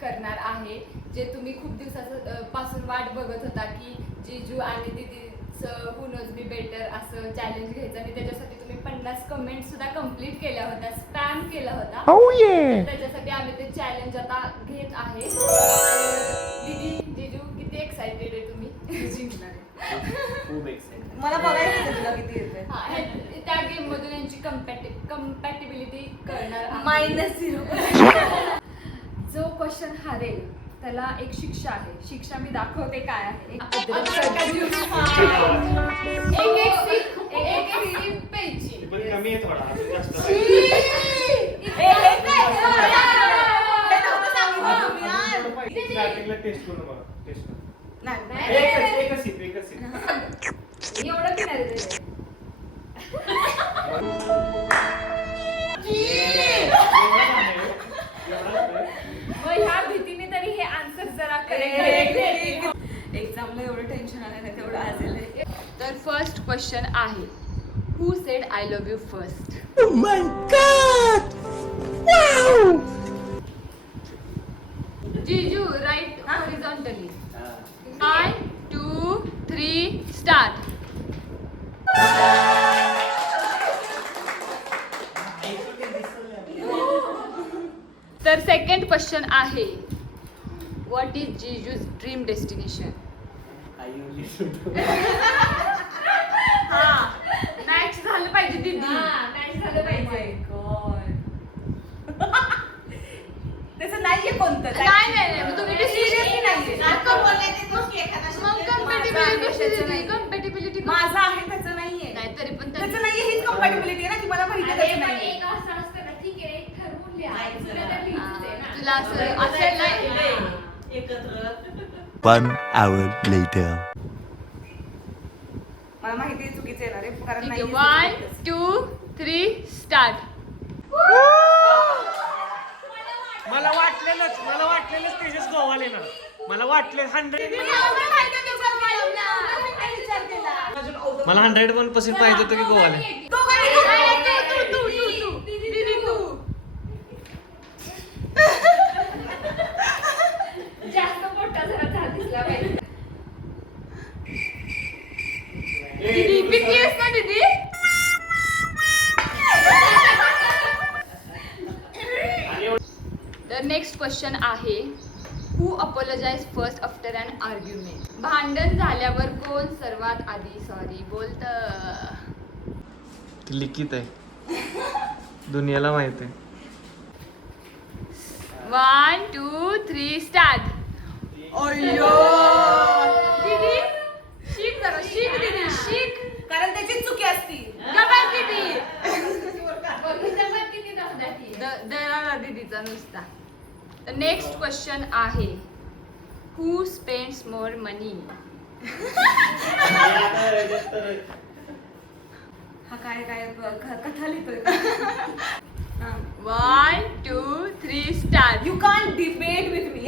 करणार आहे, जे तुम्ही खूप दिवसापासून वाट बघत होता की जीजू आणि दीदीचं हू नोज मी बेटर असं चॅलेंज घ्यायचं, आणि त्याच्यासाठी तुम्ही 50 कमेंट सुद्धा कंप्लीट केल्या होत्या, स्पॅम केला होता. तर त्याच्यासाठी आम्ही ते चॅलेंज आता घेत आहे. दीदी जीजू किती एक्साइटेड आहे तुम्ही? जिंकणार आहे. खूप एक्साइटेड. मला बघायचं तुला किती येते. त्या गेम मधून यांची कम्पॅटिबिलिटी करणार -0. जो क्वेश्चन हारेल त्याला एक शिक्षा आहे. शिक्षा मी दाखवते काय आहे. एक सिप प्यायची. पण कमी आहे थोडा, अजून जास्त स्टार्टिंगला टेस्ट करू बघा. टेस्ट करू. एकच सिप. एवढं पिणार आहे ते. मग ह्या भीतीने तरी हे आन्सर जरा करेक्ट. एक्झामला एवढं टेन्शन आलं नाही तेवढं आज आलंय. तर फर्स्ट क्वेश्चन आहे, who said I love you first? Oh my God! Wow! जीजू राईट हॉरिझॉन्टली. 1 2 3 स्टार्ट. तर सेकंड क्वेश्चन आहे, व्हॉट इज जीजूज ड्रीम डेस्टिनेशन? हा मॅच झालं पाहिजे दीदी. मॅच झालं पाहिजे. तसं नाहीये कोणतं. नाही मग तुम्ही सिरियसली नाहीये. कम्पॅटिबिलिटी माझं आहे त्याचं नाहीये. नाही तरी पण त्याचं नाहीये, हीच कम्पॅटिबिलिटी आहे ना की मला माहिती आहे त्याचं नाहीये. एक असं असतं ना, ठीक आहे एक ठरवून लिहा. तुला असं असेल ना. One hour later. मला माहिती आहे चुकीचं येणार आहे कारण नाही. 1 2 3 स्टार्ट. मला वाटलेलंच तेजस गोवाल आहे ना. मला वाटले 100. मला 101% पाहिजे होतं की गोवाल आहे. जास्त मोठा जरा झाड दिसला पाहिजे. दीदी पिकली आहेस ना दीदी? तर नेक्स्ट क्वेश्चन आहे, हू अपोलोजाइज फर्स्ट आफ्टर अन आर्ग्युमेंट? भांडण झाल्यावर कोण सर्वात आधी सॉरी बोलतं? ते लिखित आहे, दुनियाला माहित आहे. 1 2 3 स्टार्ट. अय्यो दीदी शिक जरा, शिक दीदी शिक. कारण त्याची चुकी असती. गप्प दीदी. दराला दीदीचा नुसता. तर नेक्स्ट क्वेश्चन आहे, हू स्पेंड्स मोर मनी? हा काय कथा लिहितोय. 1 2 3 start. You can't debate with me.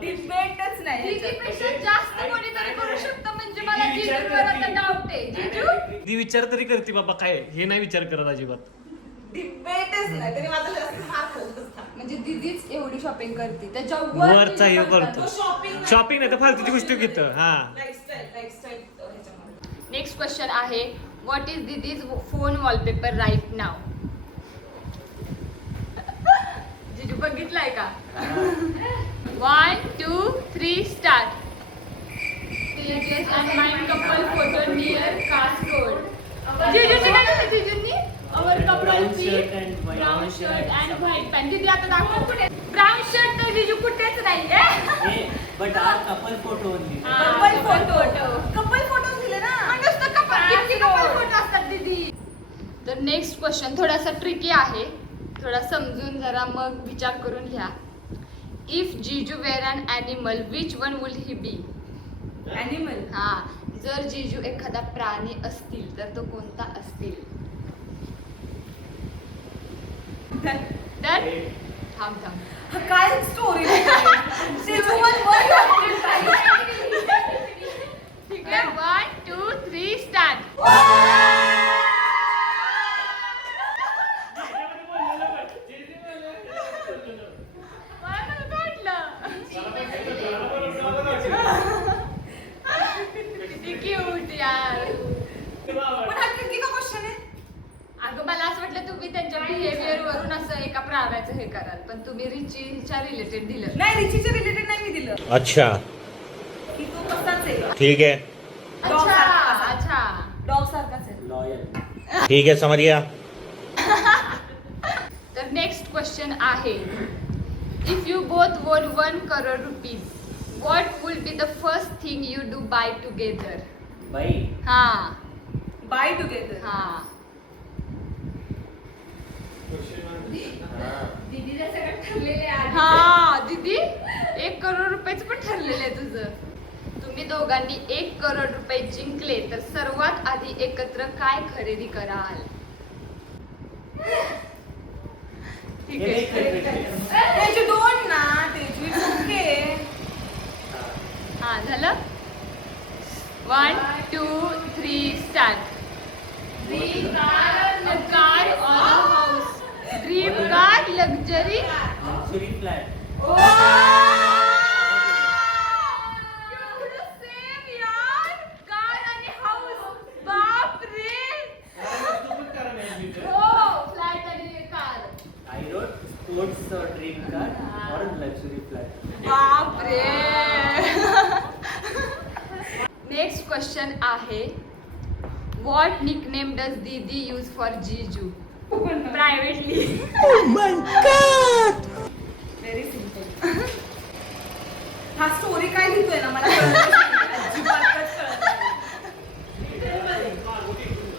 डिबेटच नाही. दीदीपेक्षा जास्त कोणीतरी करू शकतं म्हणजे मला जीजूवर आता डाऊट आहे. जीजू ती विचार तरी करते बाबा, काय हे नाही विचार करत अजिबात. डिबेटच नाही तरी माझा जास्त मार्क होता. म्हणजे दीदीच एवढी शॉपिंग करते त्याच्यावर वरचा हे करतो. शॉपिंग नाही तर फालतूची गोष्टी घेतो. हा लाईफस्टाईल नेक्स्ट क्वेश्चन आहे, व्हॉट इज दीदीज फोन वॉलपेपर राईट नाव? जीजू बघितलाय का? 1 2 3 start. Tejas and my couple photo near Cascade. जीजूची काय झालं जीजूंनी? Our couple brown shirt and white pant. दीदी आता दाखव कुठे? ब्राऊन शर्ट तर जीजू कुठेच नाहीये. But our couple photo only. Couple photo दिले ना. नुसतं couple किती couple photo असतात दीदी? तर नेक्स्ट क्वेश्चन थोडासा ट्रिकी आहे, थोडा समजून जरा मग विचार करून घ्या. इफ जीजू were an animal which one will he be? Animal. हा, जर जीजू एखादा प्राणी असतील तर तो कोणता असतील? तर थांब काय स्टोरी. ठीक आहे. 1 2 3 नाव्याचं हे कराल, पण तुम्ही रिचीच्या रिलेटेड दिलं. नाही रिचीच्या रिलेटेड नाही मी दिलं अच्छा की तो कसाच आहे ठीक है अच्छा अच्छा. डॉग सारखाच आहे. लॉयल. ठीक है समझ गया. तर नेक्स्ट क्वेश्चन आहे, इफ यू बोथ वोन 1 crore rupees, what will be the first thing you do buy together? बाई. हा बाय टुगेदर. हा. हा. दीदीला सगळं ठरलेले आहे. हा दीदी 1 करोड रुपयाचं पण ठरलेलं आहे तुझं. तुम्ही दोघांनी 1 करोड रुपये जिंकले तर सर्वात आधी एकत्र काय खरेदी कराल? ठीक हे आहे. त्याचे दोन ना त्याची ओके. हा झालं. 1 2 3 स्टार्ट. ड्रीम कार और house. Dream car luxury. Luxury flat. I wrote sports dream car or luxury flat. Next question आहे, व्हॉट निकनेम डज दीदी यूज फॉर जीजू privately? Oh my god! Very simple. हा story काय लिहितोय ना मला कळत नाही. अजिबातच कळत नाही.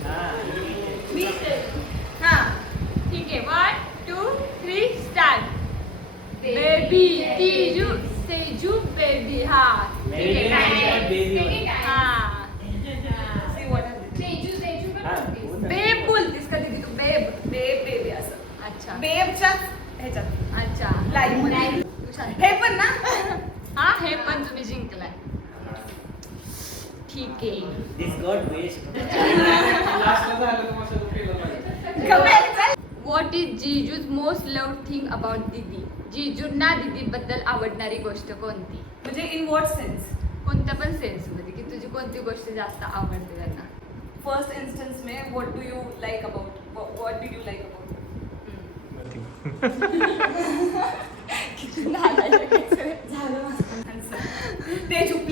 हा. मी हा ठीक आहे. 1 2 3 स्टार्ट. बेबी जीजू सेजू बेबी. हा ठीक आहे. Baby. हा सी व्हॉट इज हा. बेब बोलतीस का दीदी तू? बेब. बेब बेबी असं अच्छा बेबच्याच ह्याच्यात अच्छा. लाईन मध्ये तू शांत. हे पण ना हा हे पण तुम्ही जिंकलाय. ठीक आहे. This got waste. What is जीजूज मोस्ट लव्ड थिंग अबाउट दीदी? जीजूंना दीदी बद्दल आवडणारी गोष्ट कोणती? म्हणजे इन व्हॉट सेन्स. कोणत्या पण सेन्स मध्ये की तुझी कोणती गोष्ट जास्त आवडते त्यांना? फर्स्ट इंस्टेंस में what do you like about what did you like about.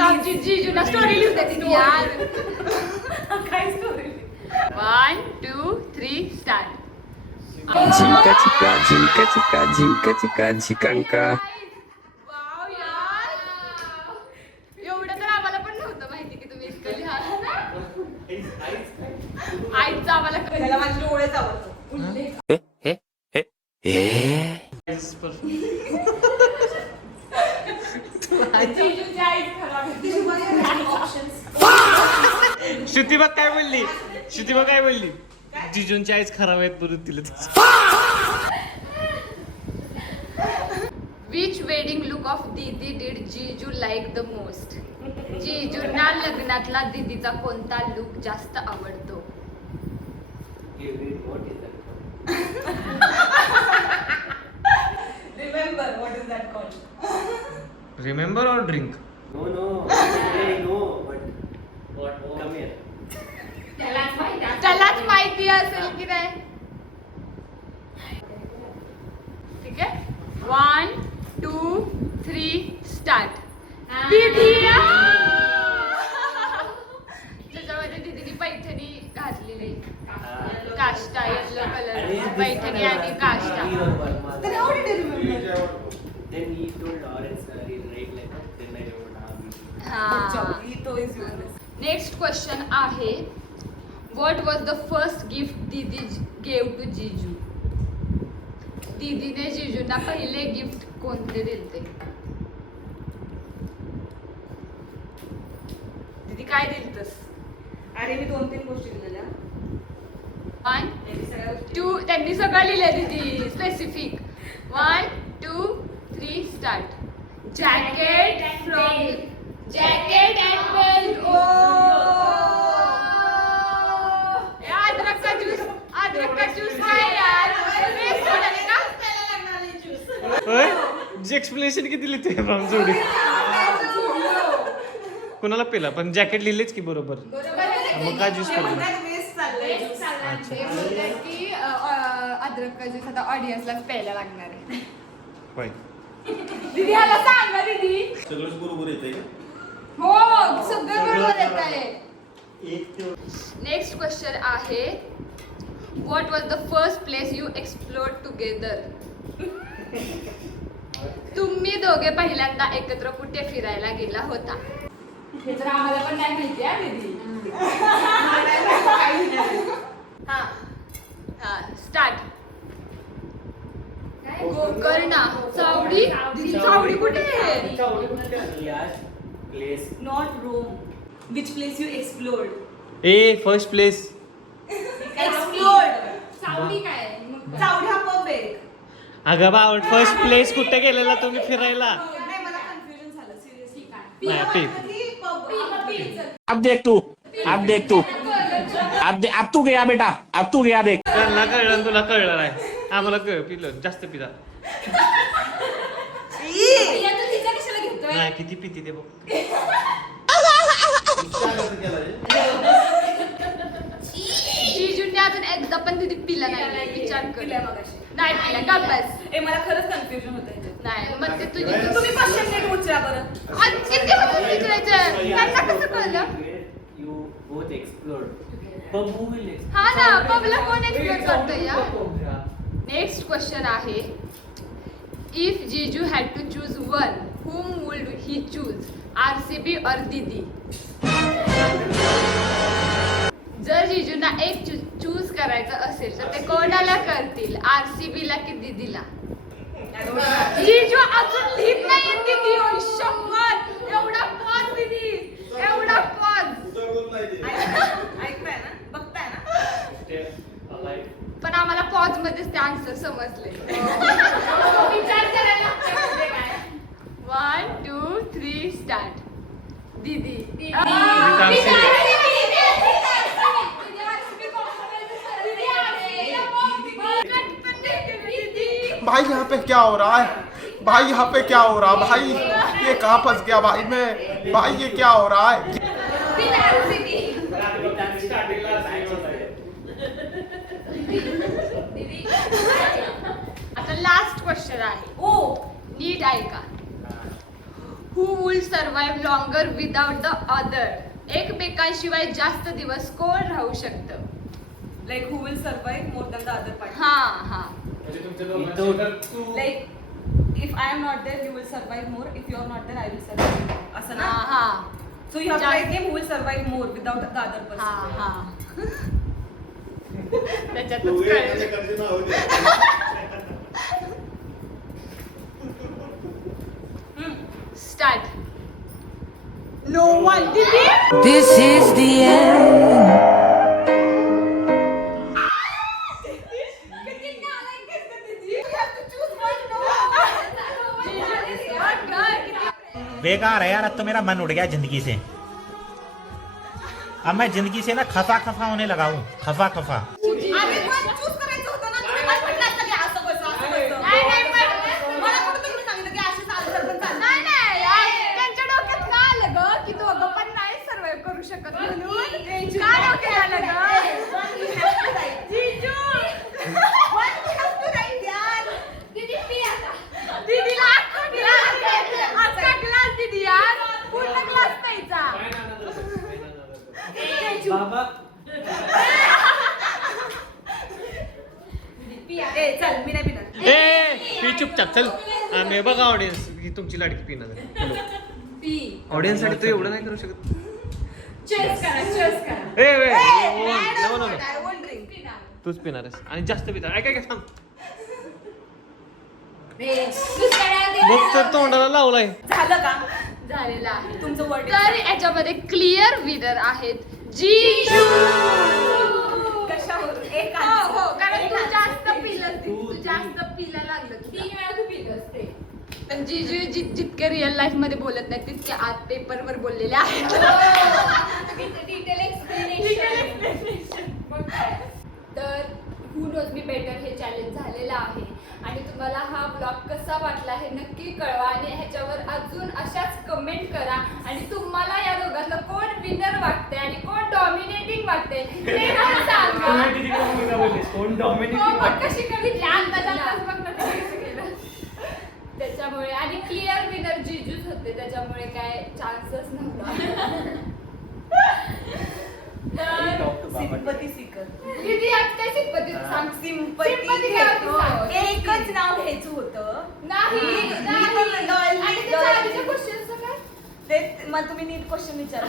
आमची जीजूला स्टोरी लिहू दे तिथे यार. काय story. 1 2 3 start. Jinka chika, jinka chika, jinka chika, chikanka. Wow यार, एवढं तर आम्हाला पण नव्हतं माहिती की तुम्ही इतकं लिहाल. आईचं आम्हाला त्याला माझे डोळेच आवडतो. जीजूच्या आईच खराब. श्रुतिबा काय बोलली? श्रुतिबा काय बोलली? जिजूंची आईच खराब आहेत बरोबर तिला. विच वेडिंग लुक ऑफ दीदी डिड जीजू लाईक द मोस्ट? जीजूंना लग्नातला दीदीचा कोणता लुक जास्त आवडतो? What is that? Remember what is that called. Remember और drink? No. I know, but what? Come here. त्यालाच माहिती असेल की नाही. ठीक आहे. 1 2 3 स्टार्ट. दीदी त्याच्यामध्ये दीदीने पैठणी घातलेली. काष्टा येल्लो कलर पैठणी आणि काष्टा. Then how did you remember? Then he told orange color is right like that. Then I wrote हा. He तो is useless. नेक्स्ट क्वेश्चन आहे, what was the first gift दीदी गेव टू जीजू? दीदीने जीजूंना पहिले gift कोणते दिलते? दीदी काय दिलतस? अरे मी 2-3 गोष्टी लिहिलेल्या. 1 2 त्यांनी सगळं लिहिलं दीदी specific. 1 2 3 start. Jacket from jacket and belt. अदरक का ज्यूस काय यार? बेस्ट होणार का? एक्सप्लेनेशन किती लिहिते राम जोडी? कोणाला पेला पण जॅकेट लिहिलेच की बरोबर. मग काय ज्यूस ते करतो? म्हणतात waste चाललंय. ते बोलतात की अद्रक अद्रकचा ज्यूस आता ऑडियन्सलाच प्यायला लागणार आहे. होय. दीदी ह्याला सांगा दीदी. सगळंच बरोबर येते का? हो सगळं बरोबर येत आहे. एक ते नेक्स्ट क्वेश्चन आहे what was the first place you explore together. तुम्ही दोघे पहिल्यांदा एकत्र कुठे फिरायला गेला होता. हे तर आम्हाला पण नाही माहिती आहे दीदी. हा हा स्टार्ट. गोकर्णा. चावडी. दीदी चावडी कुठे आहे. Place not Rome. Which place you explored. A first place. Explored. चावडी काय चावडी हा पब आहे. अगं बावट फर्स्ट प्लेस कुठे गेलेला तुम्ही फिरायला. नाही मला कन्फ्युजन झालं सिरियसली. नाही, पी. अब देख तू अब तू गया बेटा, अब तू गया देख. त्यांना कळलं तुला कळलं नाही. आम्हाला पिलं जास्त पिता नाही. किती पिती ते बघ. जीजूने अजून एकदा पण दीदी पिला नाही. विचार कर. पिल्या मगाशी. नाही पिला का बस. ए मला खरंच कन्फ्युजन होत आहे. नाही मग ते तुझी तुम्ही क्वेश्चन नीट उचला बरं. किती वेळा विचारायचं. त्यांना कसं कळलं. You both explored pub who will explore. हा ना पबला कोण एक्सप्लोर करतोय या. नेक्स्ट क्वेश्चन आहे इफ जीजू had to choose one whom would he choose RCB or दीदी. जर जीजूंना एक चूज करायचं असेल तर ते कोणाला करतील RCB ला की दीदीला. जीजू अजून लिहित नाही दीदी. ओ शंभर एवढा पॉज दीदी एवढा पॉज. ऐकताय ना बघताय ना. पण आम्हाला पॉज मध्येच ते आन्सर समजले. विचार करायला लागतोय काय. 1 2 3 स्टार्ट. दीदी. भाई यहाँ पे क्या हो रहा है भाई, यहाँ पे क्या हो रहा है भाई, ये कहाँ फंस गया भाई मैं, भाई ये क्या हो रहा है. आता लास्ट क्वेश्चन आहे. ओ नीट ऐका. Who will survive longer without the other. एकमेकांशिवाय जास्त दिवस कोण राहू शकतं. Like who will survive more than the other party. हा हा like if I am not there you will survive more. If you are not there I will survive. असं हा ना. हा सो यू हॅव जास्त- right name who will survive more without the other हा person. हा त्याच्यातच कळलं. Start. No one. दीदी This is the end. बेकार है यार, अब तो मेरा मन उड़ गया जिंदगी से. अब मैं जिंदगी से ना खफा खफा होने लगा हूँ. खफा खफा. आम्ही पण choose करायचं होतं ना. तुम्ही मला म्हटलं असतं की असं कसं, असं कसं. नाही, नाही, पण- मला कुठं तुम्ही सांगितलं की अशी चालू पण चालू. नाही नाही यार, त्यांच्या डोक्यात का आलं ग की दोघं पण नाही सर्वाइव्ह करू शकत म्हणून. काय डोक्यात आलं ग. जीजू दीदीला अख्खा ग्लास दीदी यार. पूर्ण ग्लास प्यायचा. बाबा ए चल मी नाही पिणार. ए पी चुपचाप चल. आम्ही बघा ऑडियन्स ही तुमची लाडकी पिणार आहे. ऑडियन्स साठी तू एवढं नाही करू शकत. चेस करा चेस करा. ए वे no no no I won't drink. तूच पिणार आहेस आणि जास्त पिणार. ऐका थांब. बघ तर तोंडाला लावलाय. झालं का झालेला आहे. तुमचं वर्ड. तर याच्यामध्ये क्लिअर विनर आहेत जीजू. कशावर एक हो हो answer. कारण एक तू answer. जास्त पिलं तू जास्त पिला लागलं. 3 वेळा तू पिलंस ते. पण जीजू जितके रिअल लाईफ मध्ये बोलत नाही तितके आत पेपर वर बोललेले आहेत. Detail explanation. तर हू नोज मी बेटर हे चॅलेंज झालेलं आहे आणि तुम्हाला हा ब्लॉग कसा वाटला हे नक्की कळवा आणि ह्याच्यावर अजून अशाच कमेंट करा आणि तुम्हाला या दोघांना कोण विनर वाटते आणि कोण डॉमिनेटिंग वाटते ते मला सांगा. कोण डॉमिनेट हो, मग कशी कधी लहानपणापासून बघ ना ते कसं केलं. त्याच्यामुळे आणि क्लिअर विनर जिजूच होते, त्याच्यामुळे काय चान्सच नव्हता. Sympathy seeker. दीदी आज काय सिंपती सांग. सिंपती काय होती सांग. एकच नाव घ्यायचं होतं. नाही आणि त्याच्या आधीच्या क्वेश्चनचं काय? ते मग तुम्ही नीट क्वेश्चन विचारा.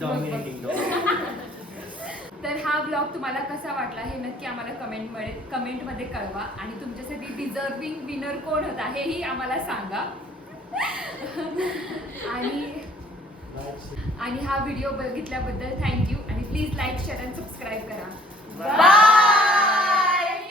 डॉमिनेटिंग तर हा ब्लॉग तुम्हाला कसा वाटला हे नक्की आम्हाला कमेंटमध्ये कळवा आणि तुमच्यासाठी डिझर्विंग विनर कोण होता हेही आम्हाला सांगा. आणि हा व्हिडिओ बघितल्याबद्दल थँक्यू आणि प्लीज लाईक शेअर आणि सबस्क्राईब करा. बाय.